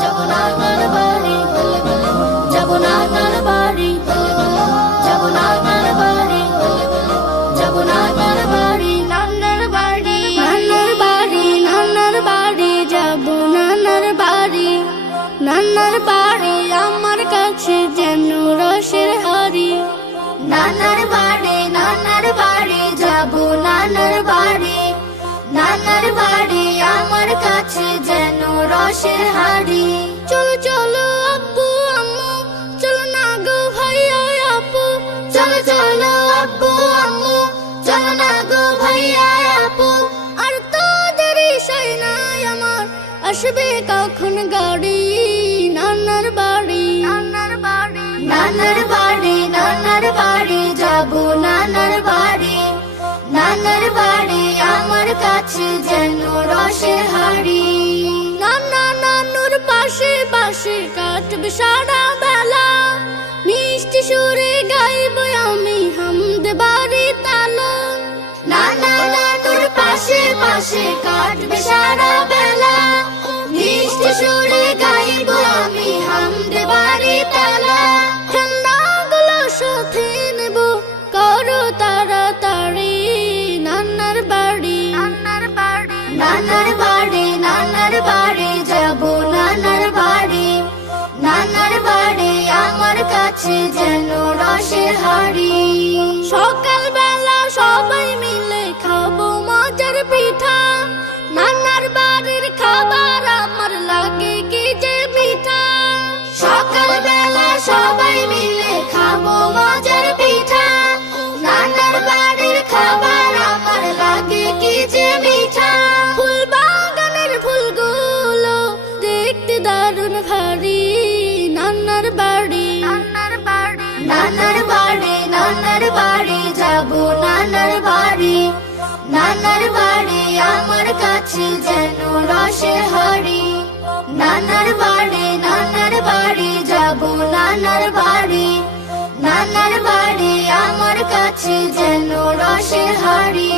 যাব নানার বাড়ি, যাব নানার বাড়ি, যাব নানার বাড়ি, যাব নানার বাড়ি, নানার বাড়ি, নানার বাড়ি, নানার বাড়ি, যাব নানার বাড়ি, নানার বাড়ি আমার কাছে যেন রসের হাড়ি। নানার বাড়ি, নানার বাড়ি, যাব নানার বাড়ি, নানার বাড়ি আমার কাছে যেন রসের হাড়ি। চলো চলো আব্বু আম্মু, চলো না গো ভাইয়া আপু, চলো চলো আব্বু আম্মু, চলো না গো ভাইয়া আপু। আর তোদের ইশাই নাই আমার, আসবে কখন গাড়ি। নানার বাড়ি, নানার বাড়ি, নানার বাড়ি, নানার বাড়ি, যাব নানার বাড়ি, নানার বাড়ি আমার কাছে যেন রসের হাড়ি। নানা নানুর পাশে পাশে কাটবে সারা বেলা, মিষ্টি সুরে গাইব আমি হামদ বাড়ি তালা। নানা নানুর পাশে পাশে কাটবে সারা বেলা, মিষ্টি সুরে গাইব আমি হামদ বাড়ি তালা। খেলনাগুলো সাথে নেব, করো তাড়াতাড়ি। নানার বাড়ি, নানার বাড়ি, নানার বাড়ি, নানার বাড়ি, যাব নানার বাড়ি, নানার বাড়ি আমার কাছে যেন রসের হাড়ি। সকাল বেলা সবাই মিলে খাবো মজার পিঠা, নানার বাড়ির খাবার আমার লাগে কি যে মিঠা। সকাল বেলা সবাই মিলে খাবো মজার পিঠা, নানার বাড়ির খাবার আমার লাগে কি যে মিঠা। ফুল বাগানের ফুলগুলো দেখতে দারুণ ভারী। নানার বাড়ি, নানার বাড়ি, নানার বাড়ি, নানার বাড়ি, যাব নানার বাড়ি, নানার বাড়ি আমার কাছে যেন রসের হাড়ি। নানার বাড়ি, নানার বাড়ি, যাব নানার বাড়ি, নানার বাড়ি আমার কাছে যেন রসের হাড়ি।